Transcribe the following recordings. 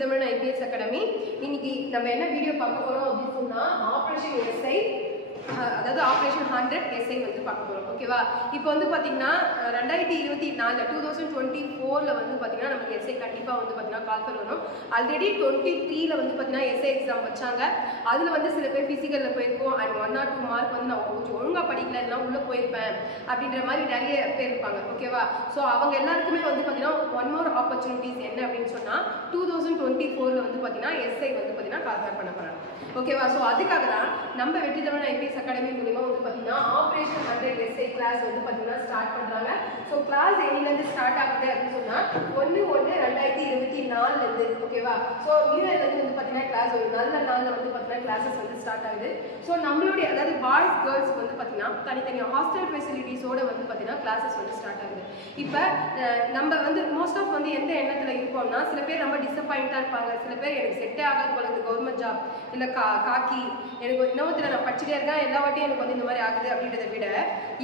வெற்றிதமிழ் IPS academy. இன்னைக்கு நம்ம என்ன வீடியோ பார்க்க போறோம் அப்படின்னு சொன்னா ஆபரேஷன் எஸ்ஐ, அதாவது ஆபரேஷன் 100 எஸ்ஐ வந்து பார்க்க போறோம். ஓகேவா? இப்போ வந்து பாத்தீங்கன்னா 2024 வந்து பாத்தீங்கன்னா நமக்கு எஸ்ஐ கண்டிப்பா வந்து பாத்தீங்கன்னா கால்ஃபர் வரும். ஆல்ரெடி 23ல வந்து பாத்தீங்கன்னா எஸ்ஐ எக்ஸாம் வச்சாங்க. அதுல வந்து சில பேர் பிசிக்கல்ல போயிருக்கோம் அண்ட் 1 or 2 மார்க் வந்து நான் கொஞ்சம் ஒழுங்கா படிக்கல எல்லாம் உள்ள போயிருப்பேன் அப்படின்ற மாதிரி நிறைய பேர் இருப்பாங்க. ஓகேவா? ஸோ அவங்க எல்லாருக்குமே வந்து பாத்தீங்கன்னா ஒன் மோர் ஆப்பர்ச்சுனிட்டிஸ் என்ன அப்படின்னு சொன்னா 2024ல வந்து பாத்தீங்கன்னா எஸ்ஐ வந்து பாத்தீங்கன்னா கால்ஃபர் பண்ண போறாங்க. ஓகேவா? ஸோ அதுக்காக தான் நம்ம வெற்றிதமிழ் IPS அகாடமி மூலமா வந்து பாத்தீங்கன்னா ஆபரேஷன் 100 எஸ்ஐ கிளாஸ் வந்து பாத்தீங்கன்னா ஸ்டார்ட் பண்றாங்க. ஸோ கிளாஸ் என்னிலிருந்து ஸ்டார்ட் ஆகுது அப்படின்னு சொன்னா 1/1/2024 இருந்து. ஓகேவா? ஸோ இயர்ல இருந்து வந்து பாத்தீங்கன்னா கிளாஸ் ஒரு நல்ல நாள்ல வந்து பாத்தீங்கன்னா கிளாஸஸ் வந்து ஸ்டார்ட் ஆகுது. ஸோ நம்மளுடைய அதாவது பாய்ஸ் கேர்ள்ஸ் வந்து பாத்தீங்கன்னா தனித்தனி ஹாஸ்டல் ஃபெசிலிட்டிஸோட வந்து பாத்தீங்கன்னா கிளாஸஸ் வந்து ஸ்டார்ட் ஆகுது. இப்போ நம்ம வந்து மோஸ்ட் ஆஃப் வந்து எந்த எண்ணத்துல இருப்போம்னா சில பேர் ரொம்ப டிசப்பாயிண்டா இருப்பாங்க. சில பேர் எனக்கு செட்டே ஆகாது போல இந்த கவர்மெண்ட் ஜாப் இல்ல காக்கி எனக்கு இன்னொருத்தர நான் படிச்சுட்டே இருக்கேன் எல்லா வாட்டியும் எனக்கு வந்து இந்த மாதிரி ஆகுது அப்படின்றத விட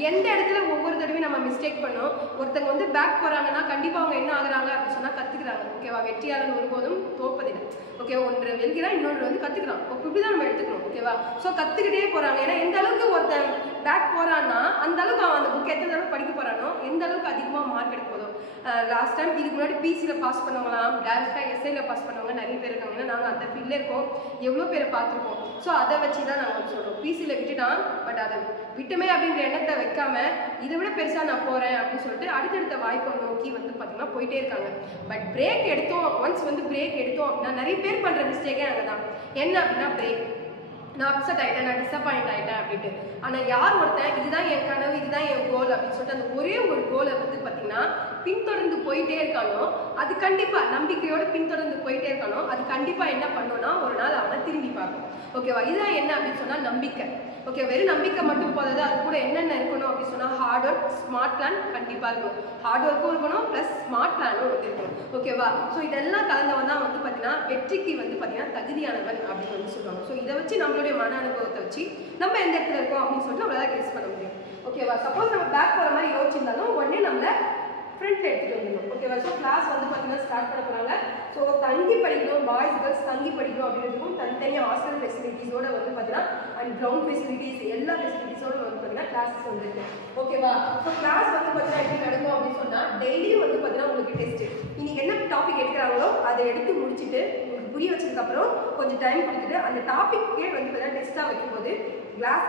எந்த இடத்துல ஒவ்வொரு தடவையும் நம்ம மிஸ்டேக் பண்ணோம். ஒருத்தங்க வந்து பேக் போறாங்கன்னா கண்டிப்பா அவங்க என்ன ஆகுறாங்க அப்படின்னு சொன்னா கத்துக்கிறாங்க. ஓகேவா? வெற்றியாளன் ஒருபோதும் தோப்பதில்லை. ஓகே, ஒன்று வெல்கிறான் இன்னொன்று வந்து கத்துக்கிறான். இப்படிதான் நம்ம எடுத்துக்கணும். ஓகேவா? ஸோ கத்துக்கிட்டே போறாங்க. ஏன்னா எந்த அளவுக்கு ஒருத்தன் பேக் போறான்னா அந்த அளவுக்கு அவன் அந்த புக் எத்தனை தடவை படிக்க போறானோ எந்த அளவுக்கு அதிகமாக மார்க் எடுக்க போதும். லாஸ்ட் டைம் இதுக்கு முன்னாடி பிசியில பாஸ் பண்ணவங்களாம் டேரக்டா எஸ்ஐல பாஸ் பண்ணவங்க நிறைய பேர் இருக்காங்க. ஏன்னா நாங்கள் அந்த ஃபீல்ட்ல இருக்கோம், எவ்வளோ பேரை பார்த்துருக்கோம். ஸோ அதை வச்சு தான் நாங்கள் சொல்றோம். பிசியில விட்டுட்டான், பட் அதை விட்டுமே அப்படின்ற எண்ணத்தை வைக்காம இதை விட பெருசா நான் போறேன் அப்படின்னு சொல்லிட்டு அடுத்தடுத்த வாய்ப்பை நோக்கி வந்து பாத்தீங்கன்னா போயிட்டே இருக்காங்க. பட் பிரேக் எடுத்தோம், ஒன்ஸ் வந்து பிரேக் எடுத்தோம் அப்படின்னா நிறைய பேர் பண்ற மிஸ்டேக்கே அங்கதான். என்ன அப்படின்னா பிரேக், நான் அப்செட் ஆயிட்டேன், நான் டிசப்பாயிண்ட் ஆயிட்டேன் அப்படின்ட்டு. ஆனா யார் ஒருத்தன் இதுதான் என் கனவு, இதுதான் என் கோல் அப்படின்னு சொல்லிட்டு அந்த ஒரே ஒரு கோலை வந்து பாத்தீங்கன்னா பின்தொடர்ந்து போயிட்டே இருக்கானோ அது கண்டிப்பா நம்பிக்கையோட பின்தொடர்ந்து போயிட்டே இருக்கானோ அது கண்டிப்பா என்ன பண்ணும்னா ஒரு நாள் அவனை திரும்பி பார்க்கும். ஓகேவா? இதுதான் என்ன அப்படின்னு சொன்னா நம்பிக்கை. ஓகே, வெறும் நம்பிக்கை மட்டும் போதாது, அது கூட என்னென்ன இருக்கணும் அப்படின்னு சொன்னா ஹார்ட் ஒர்க், ஸ்மார்ட் பிளான் கண்டிப்பா இருக்கணும். ஹார்ட் ஒர்க்கும் இருக்கணும் பிளஸ் ஸ்மார்ட் பிளானும் வந்து இருக்கணும். ஓகேவா? ஸோ இதெல்லாம் கலந்தவன் தான் வந்து பாத்தீங்கன்னா வெற்றிக்கு வந்து பாத்தீங்கன்னா தகுதியானவன் அப்படின்னு வந்து சொல்லுவாங்க. ஸோ இதை வச்சு நம்மளுடைய மன அனுபவத்தை வச்சு நம்ம எந்த இடத்துல இருக்கோம் அப்படின்னு சொல்லிட்டு நம்மளால கெஸ் பண்ண முடியும். ஓகேவா? சப்போஸ் நம்ம பேக் போற மாதிரி யோசிச்சிருந்தாலும் உடனே நம்மள ஃப்ரண்ட்ல எடுத்துட்டு வந்துடணும். ஓகேவா? ஸோ கிளாஸ் வந்து பாத்தீங்கன்னா ஸ்டார்ட் பண்ண போறாங்க. ஸோ தங்கி படிக்கணும், பாய்ஸ் கேர்ள்ஸ் தங்கி படிக்கணும் அப்படின்றதுக்கும் தனித்தனியாக ஹாஸ்டல் ஃபெசிலிட்டிஸோட வந்து பாத்தீங்கன்னா அண்ட் கிரவுண்ட் ஃபெசிலிட்டிஸ் எல்லா ஃபெசிலிட்டிஸோட வந்து பாத்தீங்கன்னா கிளாஸஸ் வந்துருக்கு. ஓகேவா? ஸோ கிளாஸ் வந்து பாத்தீங்கன்னா எப்படி நடக்கும் அப்படின்னு சொன்னா டெய்லியும் வந்து பாத்தீங்கன்னா உங்களுக்கு டெஸ்ட். இன்னைக்கு என்ன டாபிக் எடுக்கிறாங்களோ அதை எடுத்து முடிச்சுட்டு உங்களுக்கு புரிய வச்சதுக்கு அப்புறம் கொஞ்சம் டைம் கொடுத்துட்டு அந்த டாபிக்கே வந்து பாத்தீங்கன்னா டெஸ்டா வைக்கும்போது கிளாஸ்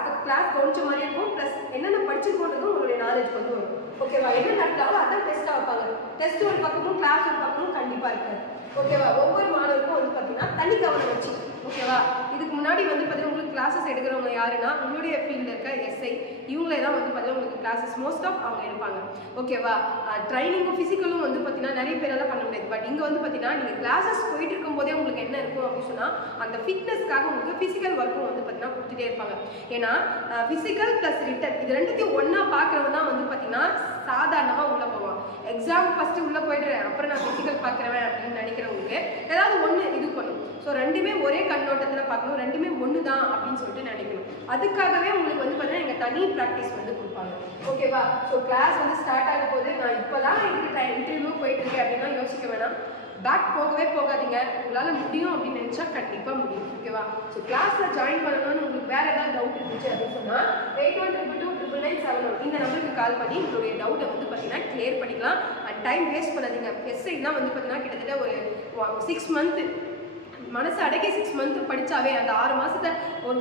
கவனிச்ச மாதிரி இருக்கும். பிளஸ் என்னென்ன படிச்சிருக்கோன்றதும் உங்களுடைய நாலேஜ் வந்து வரும். ஓகேவா? என்ன நடந்தாலும் அதான் டெஸ்டா வைப்பாங்க. டெஸ்ட் ஒரு பக்கமும் கிளாஸ் ஒரு பக்கமும் கண்டிப்பா இருக்காது. ஓகேவா? ஒவ்வொரு மாணவருக்கும் வந்து பாத்தீங்கன்னா தனி கவனம் வச்சு. ஓகேவா? இதுக்கு முன்னாடி வந்து பாத்தீங்கன்னா உங்களுக்கு கிளாஸஸ் எடுக்கிறவங்க யாருன்னா உங்களுடைய ஃபீல்ட்ல இருக்க எஸ்ஐ இவங்களே தான் வந்து பாத்தீங்கன்னா உங்களுக்கு கிளாஸஸ் மோஸ்ட் ஆஃப் அவங்க எடுப்பாங்க. ஓகேவா? ட்ரைனிங்கும் பிசிக்கலும் வந்து பாத்தீங்கன்னா நிறைய பேரால பண்ண முடியாது. பட் இங்க வந்து பாத்தீங்கன்னா நீங்க கிளாஸஸ் போயிட்டு இருக்கும் போதே உங்களுக்கு என்ன இருக்கும் அப்படின்னு சொன்னா அந்த ஃபிட்னஸ்க்காக உங்களுக்கு பிசிக்கல் ஒர்க்கும் வந்து பாத்தீங்கன்னா கொடுத்துட்டே இருப்பாங்க. ஏன்னா பிசிக்கல் பிளஸ் ரிட்டன் இது ரெண்டுத்தையும் ஒன்னா பாக்குறவங்க தான் வந்து பாத்தீங்கன்னா சாதாரணமா உள்ள போவான். எக்ஸாம் ஃபர்ஸ்ட் உள்ள போயிடுறேன் அப்புறம் நான் பிசிக்கல் பாக்குறேன் அப்படின்னு நினைக்கிறவங்களுக்கு ஏதாவது ஒண்ணு இது பண்ணும். ஸோ ரெண்டுமே ஒரே கண்ணோட்டத்துல பார்க்கணும், ரெண்டுமே ஒன்று தான் அப்படின்னு சொல்லிட்டு நினைக்கணும். அதுக்காகவே உங்களுக்கு வந்து பார்த்தீங்கன்னா எங்கள் தனி ப்ராக்டிஸ் வந்து கொடுப்பாங்க. ஓகேவா? ஸோ கிளாஸ் வந்து ஸ்டார்ட் ஆக போது நான் இப்போதான் இன்டர்வியூ போயிட்டு இருக்கேன் அப்படின்னா யோசிக்க வேணாம். பேக் போகவே போகாதீங்க. உங்களால் முடியும் அப்படின்னு நினச்சா கண்டிப்பாக முடியும். ஓகேவா? ஸோ கிளாஸில் ஜாயின் பண்ணணும்னு உங்களுக்கு வேறு ஏதாவது டவுட் இருந்துச்சு அப்படின்னு சொன்னால் 81222997 இந்த நம்பருக்கு கால் பண்ணி உங்களுடைய டவுட்டை வந்து பார்த்தீங்கன்னா கிளியர் பண்ணிக்கலாம். அண்ட் டைம் வேஸ்ட் பண்ணாதீங்க. எஸ்ஐலாம் வந்து பார்த்தீங்கன்னா கிட்டத்தட்ட ஒரு 6 மந்த்து மனசு அடக்கி 6 மந்த் படிச்சாவே அந்த 6 மாசத்தை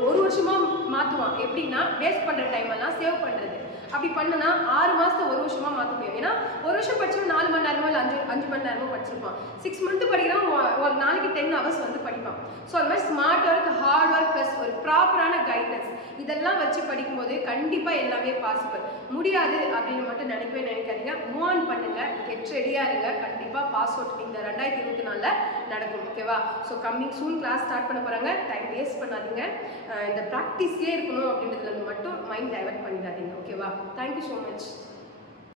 ஒரு வருஷமா மாத்துவான். எப்படின்னா வேஸ்ட் பண்ற டைம் எல்லாம் சேவ் பண்றது. அப்படி பண்ணனா 6 மாசத்தை ஒரு வருஷமா மாத்த முடியும். ஏன்னா ஒரு வருஷம் படிச்சவன் 4 மணி நேரமோ இல்லை 5 மணி நேரமோ படிச்சிருப்பான். 6 மந்த் படிக்கிறவன் ஒரு நாளைக்கு 10 hours வந்து படிப்பான். ஸோ அது மாதிரி smart work, hard work plus ஒரு ப்ராப்பரான கைடன்ஸ் இதெல்லாம் வச்சு படிக்கும்போது கண்டிப்பா எல்லாமே பாசிபிள். முடியாது அப்படின்னு மட்டும் நினைக்காதீங்க. மூவ் ஆன் பண்ணுங்க, கெட் ரெடியா இருங்க. கண்டிப்பா பாஸ் அவுட் இந்த 2024 நடக்கும். ஓகேவா? So coming soon class start பண்ண போறாங்க. டைம் வேஸ்ட் பண்ணாதீங்க. இந்த ப்ராக்டிஸ்லேயே இருக்கணும் அப்படின்றதுல மட்டும் மைண்ட் டைவர்ட் பண்ணிடாதீங்க. ஓகேவா? Thank you so much.